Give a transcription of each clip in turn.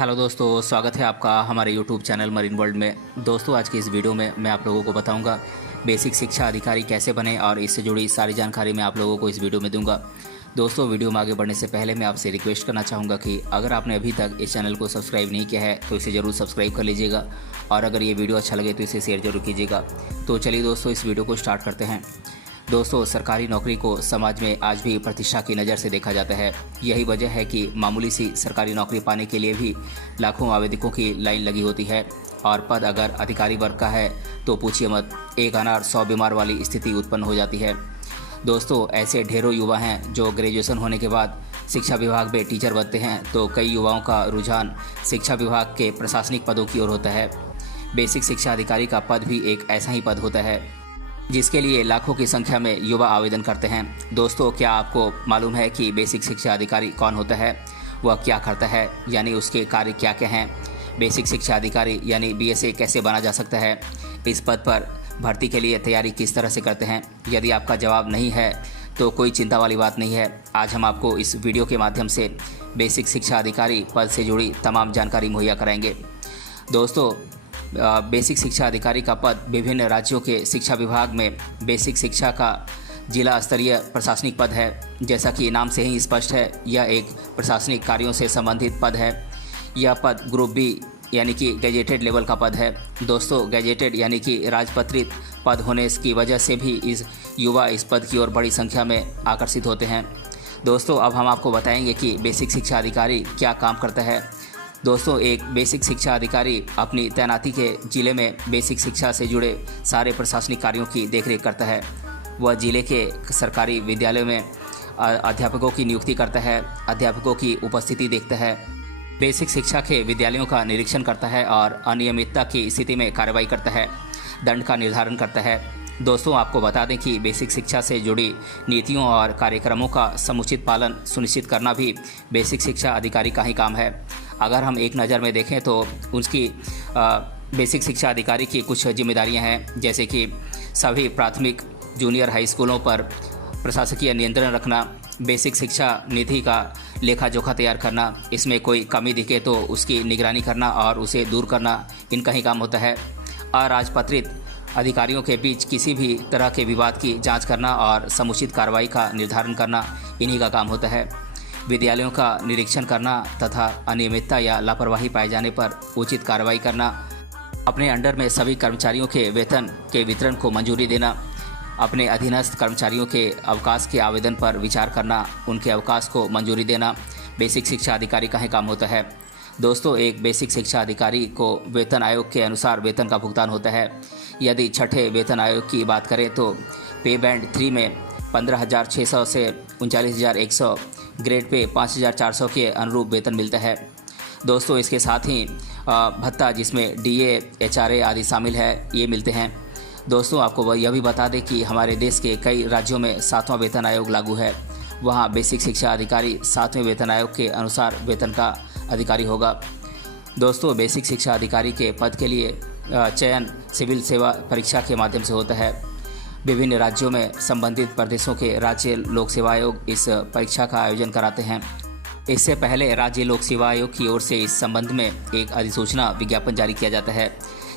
Hello दोस्तों, स्वागत है आपका हमारे यूट्यूब चैनल मरीन वर्ल्ड में। दोस्तों, आज की इस वीडियो में मैं आप लोगों को बताऊंगा बेसिक शिक्षा अधिकारी कैसे बने और इससे जुड़ी सारी जानकारी मैं आप लोगों को इस वीडियो में दूंगा। दोस्तों, वीडियो में आगे बढ़ने से पहले मैं आपसे रिक्वेस्ट करना चाहूँगा कि अगर आपने अभी तक इस चैनल को सब्सक्राइब नहीं किया है तो इसे ज़रूर सब्सक्राइब कर लीजिएगा और अगर ये वीडियो अच्छा लगे तो इसे शेयर जरूर कीजिएगा। तो चलिए दोस्तों, इस वीडियो को स्टार्ट करते हैं। दोस्तों, सरकारी नौकरी को समाज में आज भी प्रतिष्ठा की नज़र से देखा जाता है। यही वजह है कि मामूली सी सरकारी नौकरी पाने के लिए भी लाखों आवेदकों की लाइन लगी होती है और पद अगर अधिकारी वर्ग का है तो पूछिए मत, एक अनार 100 बीमार वाली स्थिति उत्पन्न हो जाती है। दोस्तों, ऐसे ढेरों युवा हैं जो ग्रेजुएशन होने के बाद शिक्षा विभाग में टीचर बनते हैं, तो कई युवाओं का रुझान शिक्षा विभाग के प्रशासनिक पदों की ओर होता है। बेसिक शिक्षा अधिकारी का पद भी एक ऐसा ही पद होता है जिसके लिए लाखों की संख्या में युवा आवेदन करते हैं। दोस्तों, क्या आपको मालूम है कि बेसिक शिक्षा अधिकारी कौन होता है, वह क्या करता है, यानी उसके कार्य क्या क्या हैं? बेसिक शिक्षा अधिकारी यानी बीएसए कैसे बना जा सकता है? इस पद पर भर्ती के लिए तैयारी किस तरह से करते हैं? यदि आपका जवाब नहीं है तो कोई चिंता वाली बात नहीं है। आज हम आपको इस वीडियो के माध्यम से बेसिक शिक्षा अधिकारी पद से जुड़ी तमाम जानकारी मुहैया कराएंगे। दोस्तों, बेसिक शिक्षा अधिकारी का पद विभिन्न राज्यों के शिक्षा विभाग में बेसिक शिक्षा का जिला स्तरीय प्रशासनिक पद है। जैसा कि नाम से ही स्पष्ट है, यह एक प्रशासनिक कार्यों से संबंधित पद है। यह पद ग्रुप बी यानी कि गैजेटेड लेवल का पद है। दोस्तों, गैजेटेड यानी कि राजपत्रित पद होने की वजह से भी इस युवा इस पद की ओर बड़ी संख्या में आकर्षित होते हैं। दोस्तों, अब हम आपको बताएंगे कि बेसिक शिक्षा अधिकारी क्या काम करता है। दोस्तों, एक बेसिक शिक्षा अधिकारी अपनी तैनाती के जिले में बेसिक शिक्षा से जुड़े सारे प्रशासनिक कार्यों की देखरेख करता है। वह जिले के सरकारी विद्यालयों में अध्यापकों की नियुक्ति करता है, अध्यापकों की उपस्थिति देखता है, बेसिक शिक्षा के विद्यालयों का निरीक्षण करता है और अनियमितता की स्थिति में कार्रवाई करता है, दंड का निर्धारण करता है। दोस्तों, आपको बता दें कि बेसिक शिक्षा से जुड़ी नीतियों और कार्यक्रमों का समुचित पालन सुनिश्चित करना भी बेसिक शिक्षा अधिकारी का ही काम है। अगर हम एक नज़र में देखें तो उसकी बेसिक शिक्षा अधिकारी की कुछ जिम्मेदारियां हैं, जैसे कि सभी प्राथमिक जूनियर हाई स्कूलों पर प्रशासकीय नियंत्रण रखना, बेसिक शिक्षा नीति का लेखा जोखा तैयार करना, इसमें कोई कमी दिखे तो उसकी निगरानी करना और उसे दूर करना इनका ही काम होता है। अराजपत्रित अधिकारियों के बीच किसी भी तरह के विवाद की जांच करना और समुचित कार्रवाई का निर्धारण करना इन्हीं का काम होता है। विद्यालयों का निरीक्षण करना तथा अनियमितता या लापरवाही पाए जाने पर उचित कार्रवाई करना, अपने अंडर में सभी कर्मचारियों के वेतन के वितरण को मंजूरी देना, अपने अधीनस्थ कर्मचारियों के अवकाश के आवेदन पर विचार करना, उनके अवकाश को मंजूरी देना बेसिक शिक्षा अधिकारी का ही काम होता है। दोस्तों, एक बेसिक शिक्षा अधिकारी को वेतन आयोग के अनुसार वेतन का भुगतान होता है। यदि छठे वेतन आयोग की बात करें तो पे बैंड 3 में 15,600 से 39,100, ग्रेड पे 5,400 के अनुरूप वेतन मिलता है। दोस्तों, इसके साथ ही भत्ता जिसमें डीए, एचआरए आदि शामिल है, ये मिलते हैं। दोस्तों, आपको यह भी बता दें कि हमारे देश के कई राज्यों में 7वां वेतन आयोग लागू है। वहाँ बेसिक शिक्षा अधिकारी 7वें वेतन आयोग के अनुसार वेतन का अधिकारी होगा। दोस्तों, बेसिक शिक्षा अधिकारी के पद के लिए चयन सिविल सेवा परीक्षा के माध्यम से होता है। विभिन्न राज्यों में संबंधित प्रदेशों के राज्य लोक सेवा आयोग इस परीक्षा का आयोजन कराते हैं। इससे पहले राज्य लोक सेवा आयोग की ओर से इस संबंध में एक अधिसूचना विज्ञापन जारी किया जाता है,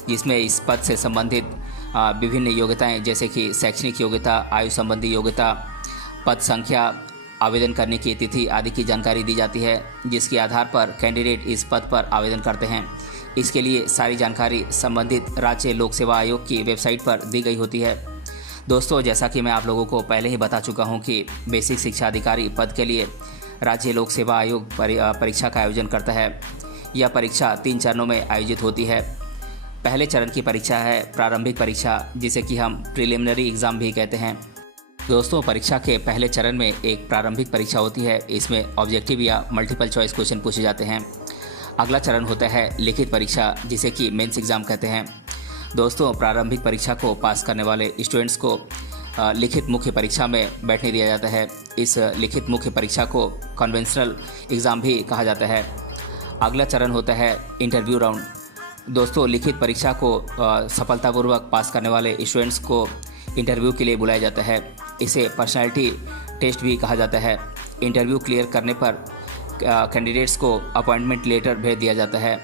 जिसमें इस पद से संबंधित विभिन्न योग्यताएं जैसे कि शैक्षणिक योग्यता, आयु संबंधी योग्यता, पद संख्या, आवेदन करने की तिथि आदि की जानकारी दी जाती है, जिसके आधार पर कैंडिडेट इस पद पर आवेदन करते हैं। इसके लिए सारी जानकारी संबंधित राज्य लोक सेवा आयोग की वेबसाइट पर दी गई होती है। दोस्तों, जैसा कि मैं आप लोगों को पहले ही बता चुका हूं कि बेसिक शिक्षा अधिकारी पद के लिए राज्य लोक सेवा आयोग परीक्षा का आयोजन करता है। यह परीक्षा 3 चरणों में आयोजित होती है। पहले चरण की परीक्षा है प्रारंभिक परीक्षा, जिसे कि हम प्रिलिमिनरी एग्ज़ाम भी कहते हैं। दोस्तों, परीक्षा के पहले चरण में एक प्रारंभिक परीक्षा होती है। इसमें ऑब्जेक्टिव या मल्टीपल चॉइस क्वेश्चन पूछे जाते हैं। अगला चरण होता है लिखित परीक्षा, जिसे कि मेंस एग्ज़ाम कहते हैं। दोस्तों, प्रारंभिक परीक्षा को पास करने वाले स्टूडेंट्स को लिखित मुख्य परीक्षा में बैठने दिया जाता है। इस लिखित मुख्य परीक्षा को कन्वेंशनल एग्ज़ाम भी कहा जाता है। अगला चरण होता है इंटरव्यू राउंड। दोस्तों, लिखित परीक्षा को सफलतापूर्वक पास करने वाले स्टूडेंट्स को इंटरव्यू के लिए बुलाया जाता है। इसे पर्सनैलिटी टेस्ट भी कहा जाता है। इंटरव्यू क्लियर करने पर कैंडिडेट्स को अपॉइंटमेंट लेटर भेज दिया जाता है।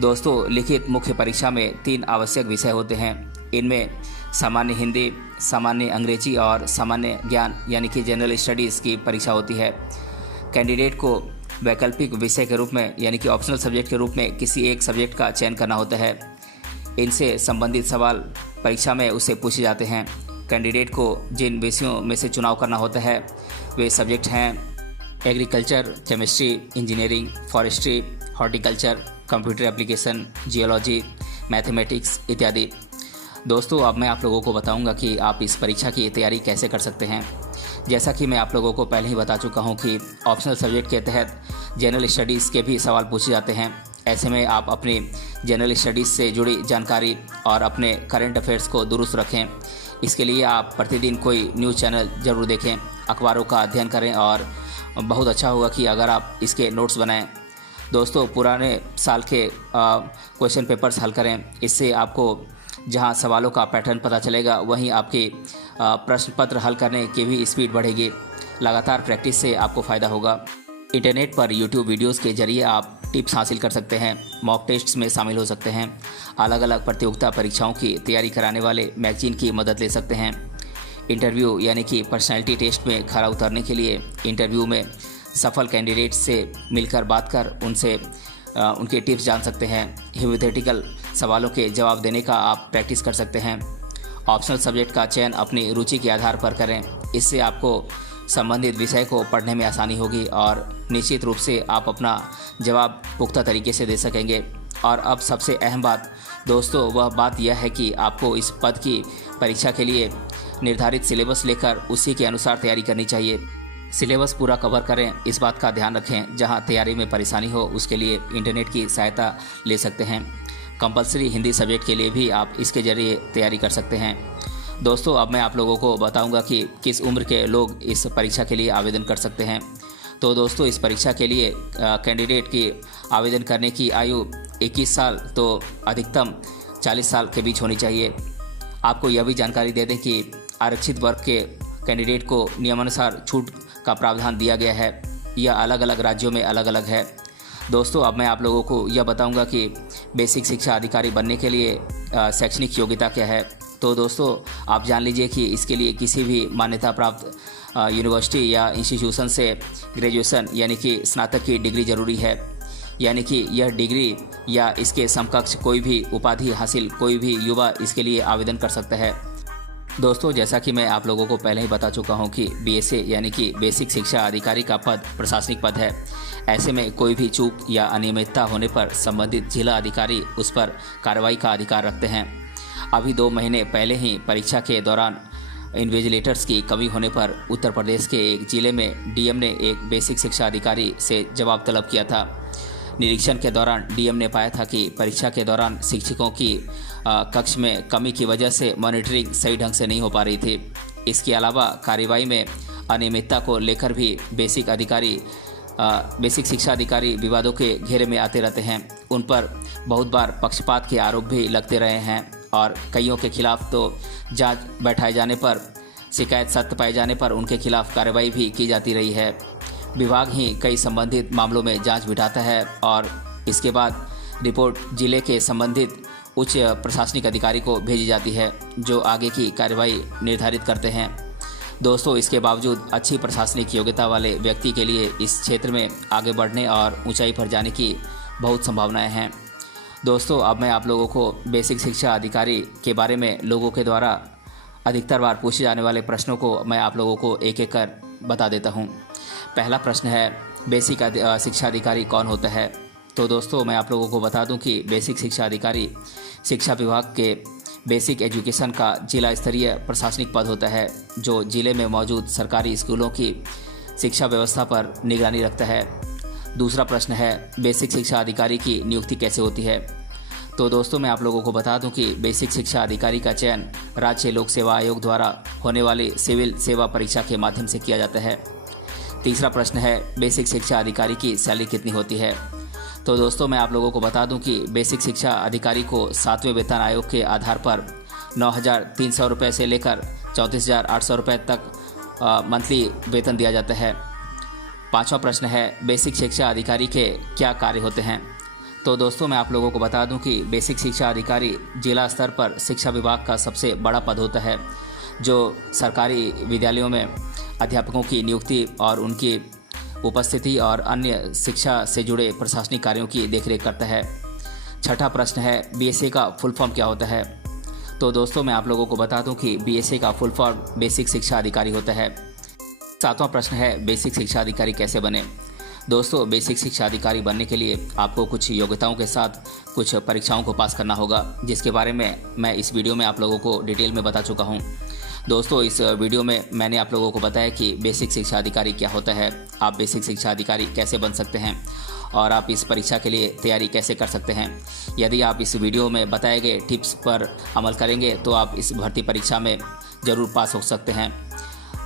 दोस्तों, लिखित मुख्य परीक्षा में 3 आवश्यक विषय होते हैं। इनमें सामान्य हिंदी, सामान्य अंग्रेजी और सामान्य ज्ञान यानी कि जनरल स्टडीज़ की परीक्षा होती है। कैंडिडेट को वैकल्पिक विषय के रूप में यानी कि ऑप्शनल सब्जेक्ट के रूप में किसी एक सब्जेक्ट का चयन करना होता है। इनसे संबंधित सवाल परीक्षा में उससे पूछे जाते हैं। कैंडिडेट को जिन विषयों में से चुनाव करना होता है वे सब्जेक्ट हैं agriculture, chemistry, engineering, forestry, horticulture, computer application, geology, mathematics इत्यादि। दोस्तों, अब मैं आप लोगों को बताऊंगा कि आप इस परीक्षा की तैयारी कैसे कर सकते हैं। जैसा कि मैं आप लोगों को पहले ही बता चुका हूं कि ऑप्शनल सब्जेक्ट के तहत जनरल स्टडीज़ के भी सवाल पूछे जाते हैं। ऐसे में आप अपनी जनरल स्टडीज़ से जुड़ी जानकारी और अपने करंट अफेयर्स को दुरुस्त रखें। इसके लिए आप प्रतिदिन कोई न्यूज़ चैनल ज़रूर देखें, अखबारों का अध्ययन करें और बहुत अच्छा होगा कि अगर आप इसके नोट्स बनाएं। दोस्तों, पुराने साल के क्वेश्चन पेपर्स हल करें। इससे आपको जहां सवालों का पैटर्न पता चलेगा वहीं आपके प्रश्न पत्र हल करने की भी स्पीड बढ़ेगी। लगातार प्रैक्टिस से आपको फ़ायदा होगा। इंटरनेट पर यूट्यूब वीडियोस के जरिए आप टिप्स हासिल कर सकते हैं, मॉक टेस्ट्स में शामिल हो सकते हैं, अलग अलग प्रतियोगिता परीक्षाओं की तैयारी कराने वाले मैगजीन की मदद ले सकते हैं। इंटरव्यू यानी कि पर्सनैलिटी टेस्ट में खरा उतरने के लिए इंटरव्यू में सफल कैंडिडेट्स से मिलकर बात कर उनसे उनके टिप्स जान सकते हैं। हाइपोथेटिकल सवालों के जवाब देने का आप प्रैक्टिस कर सकते हैं। ऑप्शनल सब्जेक्ट का चयन अपनी रुचि के आधार पर करें। इससे आपको संबंधित विषय को पढ़ने में आसानी होगी और निश्चित रूप से आप अपना जवाब पुख्ता तरीके से दे सकेंगे। और अब सबसे अहम बात दोस्तों, वह बात यह है कि आपको इस पद की परीक्षा के लिए निर्धारित सिलेबस लेकर उसी के अनुसार तैयारी करनी चाहिए। सिलेबस पूरा कवर करें, इस बात का ध्यान रखें। जहां तैयारी में परेशानी हो उसके लिए इंटरनेट की सहायता ले सकते हैं। कंपलसरी हिंदी सब्जेक्ट के लिए भी आप इसके ज़रिए तैयारी कर सकते हैं। दोस्तों, अब मैं आप लोगों को बताऊंगा कि किस उम्र के लोग इस परीक्षा के लिए आवेदन कर सकते हैं। तो दोस्तों, इस परीक्षा के लिए कैंडिडेट की आवेदन करने की आयु 21 साल तो अधिकतम 40 साल के बीच होनी चाहिए। आपको यह भी जानकारी दे दें कि आरक्षित वर्ग के कैंडिडेट को नियमानुसार छूट का प्रावधान दिया गया है। यह अलग अलग राज्यों में अलग अलग है। दोस्तों, अब मैं आप लोगों को यह बताऊंगा कि बेसिक शिक्षा अधिकारी बनने के लिए शैक्षणिक योग्यता क्या है। तो दोस्तों, आप जान लीजिए कि इसके लिए किसी भी मान्यता प्राप्त यूनिवर्सिटी या इंस्टीट्यूशन से ग्रेजुएशन यानी कि स्नातक की डिग्री जरूरी है। यानी कि यह डिग्री या इसके समकक्ष कोई भी उपाधि हासिल कोई भी युवा इसके लिए आवेदन कर सकता है। दोस्तों, जैसा कि मैं आप लोगों को पहले ही बता चुका हूं कि BSA यानी कि बेसिक शिक्षा अधिकारी का पद प्रशासनिक पद है। ऐसे में कोई भी चूक या अनियमितता होने पर संबंधित जिला अधिकारी उस पर कार्रवाई का अधिकार रखते हैं। अभी 2 महीने पहले ही परीक्षा के दौरान इन्विजिलेटर्स की कमी होने पर उत्तर प्रदेश के एक जिले में DM ने एक बेसिक शिक्षा अधिकारी से जवाब तलब किया था। निरीक्षण के दौरान DM ने पाया था कि परीक्षा के दौरान शिक्षकों की कक्ष में कमी की वजह से मॉनिटरिंग सही ढंग से नहीं हो पा रही थी। इसके अलावा कार्रवाई में अनियमितता को लेकर भी बेसिक शिक्षा अधिकारी विवादों के घेरे में आते रहते हैं। उन पर बहुत बार पक्षपात के आरोप भी लगते रहे हैं और कईयों के खिलाफ तो जांच बैठाए जाने पर शिकायत सत्य पाए जाने पर उनके खिलाफ कार्रवाई भी की जाती रही है। विभाग ही कई संबंधित मामलों में जांच बिठाता है और इसके बाद रिपोर्ट जिले के संबंधित उच्च प्रशासनिक अधिकारी को भेजी जाती है जो आगे की कार्रवाई निर्धारित करते हैं। दोस्तों, इसके बावजूद अच्छी प्रशासनिक योग्यता वाले व्यक्ति के लिए इस क्षेत्र में आगे बढ़ने और ऊंचाई पर जाने की बहुत संभावनाएं हैं। दोस्तों, अब मैं आप लोगों को बेसिक शिक्षा अधिकारी के बारे में लोगों के द्वारा अधिकतर बार पूछे जाने वाले प्रश्नों को मैं आप लोगों को एक एक कर बता देता हूं। पहला प्रश्न है, बेसिक शिक्षा अधिकारी कौन होता है? तो दोस्तों, मैं आप लोगों को बता दूं कि बेसिक शिक्षा अधिकारी शिक्षा विभाग के बेसिक एजुकेशन का जिला स्तरीय प्रशासनिक पद होता है जो जिले में मौजूद सरकारी स्कूलों की शिक्षा व्यवस्था पर निगरानी रखता है। दूसरा प्रश्न है, बेसिक शिक्षा अधिकारी की नियुक्ति कैसे होती है? तो दोस्तों, मैं आप लोगों को बता दूं कि बेसिक शिक्षा अधिकारी का चयन राज्य लोक सेवा आयोग द्वारा होने वाली सिविल सेवा परीक्षा के माध्यम से किया जाता है। तीसरा प्रश्न है, बेसिक शिक्षा अधिकारी की सैलरी कितनी होती है? तो दोस्तों, मैं आप लोगों को बता दूं कि बेसिक शिक्षा अधिकारी को 7वें वेतन आयोग के आधार पर 9,300 रुपये से लेकर 34,800 रुपये तक मंथली वेतन दिया जाता है। 5वां प्रश्न है, बेसिक शिक्षा अधिकारी के क्या कार्य होते हैं। तो दोस्तों मैं आप लोगों को बता दूं कि बेसिक शिक्षा अधिकारी जिला स्तर पर शिक्षा विभाग का सबसे बड़ा पद होता है, जो सरकारी विद्यालयों में अध्यापकों की नियुक्ति और उनकी उपस्थिति और अन्य शिक्षा से जुड़े प्रशासनिक कार्यों की देखरेख करता है। 6ठा प्रश्न है, बीएसए का फुल फॉर्म क्या होता है। तो दोस्तों मैं आप लोगों को बता दूं कि बीएसए का फुल फॉर्म बेसिक शिक्षा अधिकारी होता है। 7वां प्रश्न है, बेसिक शिक्षा अधिकारी कैसे बने। दोस्तों बेसिक शिक्षा अधिकारी बनने के लिए आपको कुछ योग्यताओं के साथ कुछ परीक्षाओं को पास करना होगा, जिसके बारे में मैं इस वीडियो में आप लोगों को डिटेल में बता चुका हूं। दोस्तों इस वीडियो में मैंने आप लोगों को बताया कि बेसिक शिक्षा अधिकारी क्या होता है, आप बेसिक शिक्षा अधिकारी कैसे बन सकते हैं और आप इस परीक्षा के लिए तैयारी कैसे कर सकते हैं। यदि आप इस वीडियो में बताए गए टिप्स पर अमल करेंगे तो आप इस भर्ती परीक्षा में ज़रूर पास हो सकते हैं।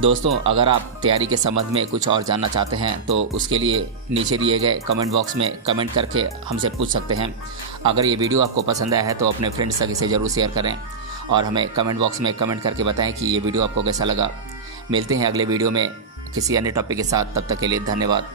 दोस्तों अगर आप तैयारी के संबंध में कुछ और जानना चाहते हैं तो उसके लिए नीचे दिए गए कमेंट बॉक्स में कमेंट करके हमसे पूछ सकते हैं। अगर ये वीडियो आपको पसंद आया है तो अपने फ्रेंड्स तक इसे ज़रूर शेयर करें और हमें कमेंट बॉक्स में कमेंट करके बताएं कि ये वीडियो आपको कैसा लगा। मिलते हैं अगले वीडियो में किसी अन्य टॉपिक के साथ, तब तक के लिए धन्यवाद।